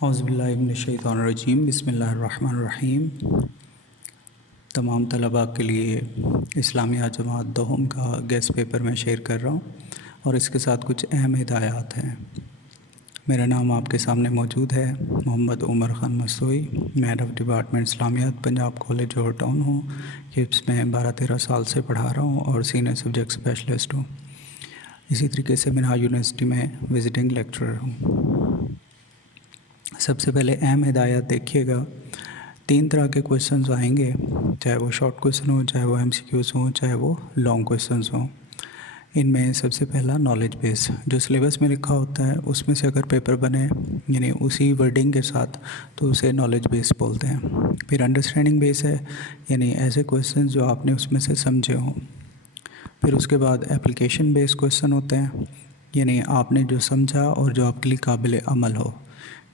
اعوذ باللہ من الشیطان الرجیم بسم اللہ الرحمن الرحیم۔ تمام طلباء کے لیے اسلامیہ جماعت دوم کا گیسٹ پیپر میں شیئر کر رہا ہوں اور اس کے ساتھ کچھ اہم ہدایات ہیں۔ میرا نام آپ کے سامنے موجود ہے، محمد عمر خان مستوی، میں ہیڈ آف ڈپارٹمنٹ اسلامیات پنجاب کالج جوہر ٹاؤن ہوں۔ کپس میں 12-13 سال سے پڑھا رہا ہوں اور سینئر سبجیکٹ اسپیشلسٹ ہوں۔ اسی طریقے سے منہاج یونیورسٹی میں وزٹنگ لیکچرر ہوں۔ سب سے پہلے اہم ہدایات دیکھیے گا۔ 3 طرح کے کویسچنز آئیں گے، چاہے وہ شارٹ کویسچن ہوں، چاہے وہ MCQs ہوں، چاہے وہ لانگ کویسچنز ہوں۔ ان میں سب سے پہلا نالج بیس، جو سلیبس میں لکھا ہوتا ہے اس میں سے اگر پیپر بنے یعنی اسی ورڈنگ کے ساتھ تو اسے نالج بیس بولتے ہیں۔ پھر انڈرسٹینڈنگ بیس ہے، یعنی ایسے کویسچنز جو آپ نے اس میں سے سمجھے ہوں۔ پھر اس کے بعد اپلیکیشن بیس کویسچن ہوتے ہیں، یعنی آپ نے جو سمجھا اور جو آپ کے لیے قابل عمل ہو،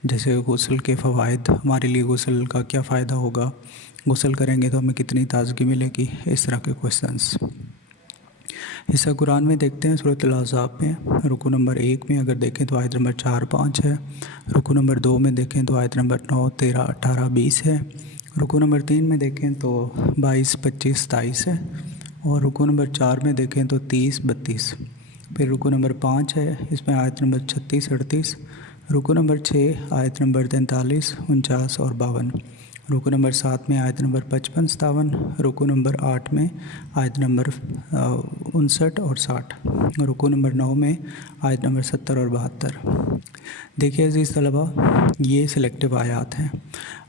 جیسے غسل کے فوائد، ہمارے لیے غسل کا کیا فائدہ ہوگا، غسل کریں گے تو ہمیں کتنی تازگی ملے گی، اس طرح کے کویسچنز۔ حصہ قرآن میں دیکھتے ہیں سورۃ الاحزاب میں رکوع نمبر 1 میں اگر دیکھیں تو آیت نمبر 4-5 ہے، رکوع نمبر 2 میں دیکھیں تو آیت نمبر 9، 13، 18، 20 ہے، رکوع نمبر 3 میں دیکھیں تو 22، 25، 27 ہے، اور رکوع نمبر 4 میں دیکھیں تو 30، 32۔ پھر رکوع نمبر 5 ہے، اس میں آیت نمبر 36، 38، رکوع نمبر 6 آیت نمبر 43، 49 اور 52، رکوع نمبر 7 میں آیت نمبر 55، 57، رکوع نمبر 8 میں آیت نمبر 59 اور 60، رکوع نمبر 9 میں آیت نمبر 70 اور 72۔ دیکھیے عزیز طلباء، یہ سلیکٹیو آیات ہیں۔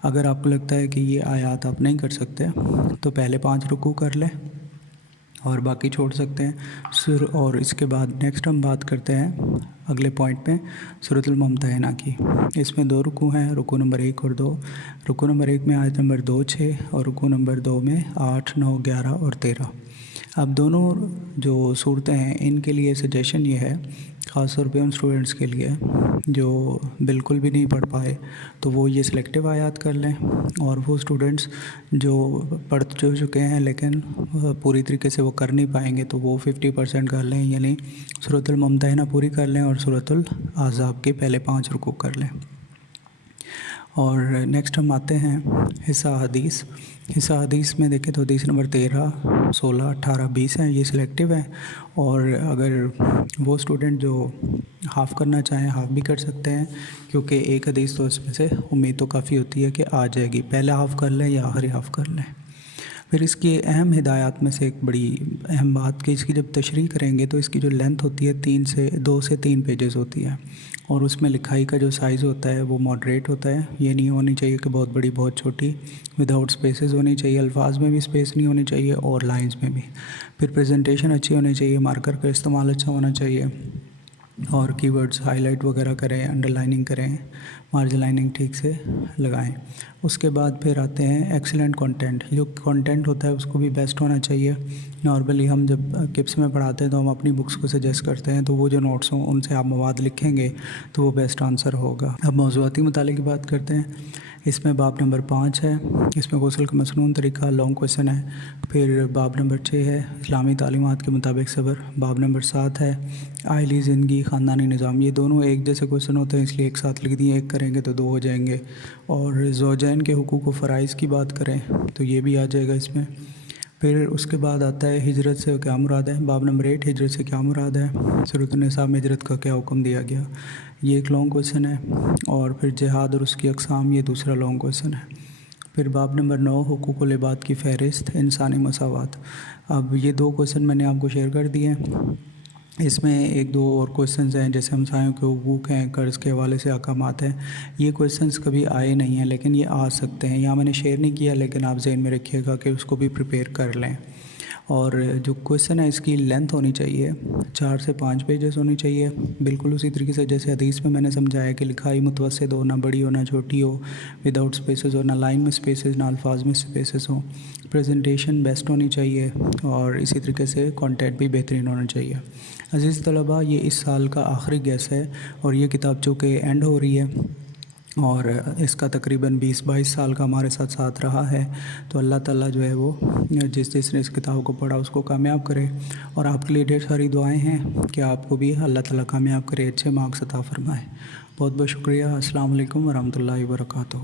اگر آپ کو لگتا ہے کہ یہ آیات آپ نہیں کر سکتے تو پہلے 5 رکوع کر لیں اور باقی چھوڑ سکتے ہیں۔ اور اس کے بعد نیکسٹ ہم بات کرتے ہیں اگلے پوائنٹ میں سورۃ الممتحنہ کی۔ اس میں 2 رکوع ہیں، رکوع نمبر 1 اور 2۔ رکوع نمبر 1 میں آیت نمبر 2، 6 اور رکوع نمبر 2 میں 8، 9، 11 اور 13۔ اب دونوں جو صورتیں ہیں ان کے لیے سجیشن یہ ہے، خاص طور پہ ان اسٹوڈنٹس کے لیے جو بالکل بھی نہیں پڑھ پائے تو وہ یہ سلیکٹیو آیات کر لیں، اور وہ اسٹوڈنٹس جو پڑھ چکے ہیں لیکن پوری طریقے سے وہ کر نہیں پائیں گے تو وہ 50% کر لیں، یعنی سورۃ الممتحنہ پوری کر لیں اور سورۃ الاحزاب کے پہلے 5 رکوع کر لیں۔ اور نیکسٹ ہم آتے ہیں حصہ حدیث۔ حصہ حدیث میں دیکھیں تو حدیث نمبر 13، 16، 18، 20 ہیں، یہ سلیکٹیو ہیں، اور اگر وہ اسٹوڈنٹ جو ہاف کرنا چاہیں ہاف بھی کر سکتے ہیں، کیونکہ ایک حدیث تو اس میں سے امید تو کافی ہوتی ہے کہ آ جائے گی، پہلے ہاف کر لیں یا آخری ہاف کر لیں۔ پھر اس کی اہم ہدایات میں سے ایک بڑی اہم بات کہ اس کی جب تشریح کریں گے تو اس کی جو لینتھ ہوتی ہے 2 سے 3 پیجز ہوتی ہے، اور اس میں لکھائی کا جو سائز ہوتا ہے وہ ماڈریٹ ہوتا ہے، یہ نہیں ہونی چاہیے کہ بہت بڑی بہت چھوٹی، وداؤٹ سپیسز ہونی چاہیے، الفاظ میں بھی سپیس نہیں ہونی چاہیے اور لائنز میں بھی۔ پھر پریزنٹیشن اچھی ہونی چاہیے، مارکر کا استعمال اچھا ہونا چاہیے، اور کی ورڈز ہائی لائٹ وغیرہ کریں، انڈر لائننگ کریں، مارجن لائننگ ٹھیک سے لگائیں۔ اس کے بعد پھر آتے ہیں ایکسیلنٹ کنٹینٹ۔ جو کنٹینٹ ہوتا ہے اس کو بھی بیسٹ ہونا چاہیے۔ نارملی ہم جب کپس میں پڑھاتے ہیں تو ہم اپنی بکس کو سجیسٹ کرتے ہیں، تو وہ جو نوٹس ہوں ان سے آپ مواد لکھیں گے تو وہ بیسٹ آنسر ہوگا۔ اب موضوعاتی مطالعے کی بات کرتے ہیں۔ اس میں باب نمبر 5 ہے، اس میں غسل کا مسنون طریقہ لانگ کویسچن ہے۔ پھر باب نمبر 6 ہے اسلامی تعلیمات کے مطابق صبر۔ باب نمبر 7 ہے عائلی زندگی، خاندانی نظام۔ یہ دونوں ایک جیسے کویسچن ہوتے ہیں اس لیے ایک ساتھ لکھ دیے، ایک کریں گے تو 2 ہو جائیں گے۔ اور زوجین کے حقوق و فرائض کی بات کریں تو یہ بھی آ جائے گا اس میں۔ پھر اس کے بعد آتا ہے ہجرت سے کیا مراد ہے، باب نمبر 8 ہجرت سے کیا مراد ہے، سورۃ النساء میں ہجرت کا کیا حکم دیا گیا، یہ ایک لانگ کویسچن ہے۔ اور پھر جہاد اور اس کی اقسام، یہ دوسرا لانگ کویسچن ہے۔ پھر باب نمبر 9 حقوق العباد کی فہرست، انسانی مساوات۔ اب یہ 2 کویسچن میں نے آپ کو شیئر کر دیے ہیں۔ اس میں 1-2 اور کویسچنز ہیں جیسے ہمسایوں کے حقوق ہیں، قرض کے حوالے سے احکامات ہیں۔ یہ کویسچنز کبھی آئے نہیں ہیں لیکن یہ آ سکتے ہیں، یہاں میں نے شیئر نہیں کیا لیکن آپ ذہن میں رکھیے گا کہ اس کو بھی پریپیئر کر لیں۔ اور جو کویسچن ہے اس کی لینتھ ہونی چاہیے 4 سے 5 پیجز ہونی چاہیے، بالکل اسی طریقے سے جیسے حدیث میں نے سمجھایا کہ لکھائی متوسط ہو، نہ بڑی ہو نہ چھوٹی ہو، وداؤٹ سپیسز ہو، نہ لائن میں سپیسز نہ الفاظ میں سپیسز ہوں، پریزنٹیشن بیسٹ ہونی چاہیے، اور اسی طریقے سے کانٹینٹ بھی بہترین ہونا چاہیے۔ عزیز طلباء، یہ اس سال کا آخری گیس ہے اور یہ کتاب چونکہ اینڈ ہو رہی ہے اور اس کا تقریباً 20-22 سال کا ہمارے ساتھ رہا ہے، تو اللہ تعالیٰ جو ہے وہ جس نے اس کتاب کو پڑھا اس کو کامیاب کرے، اور آپ کے لیے ڈھیر ساری دعائیں ہیں کہ آپ کو بھی اللہ تعالیٰ کامیاب کرے، اچھے مارکس عطا فرمائے۔ بہت بہت شکریہ۔ السلام علیکم ورحمۃ اللہ وبرکاتہ۔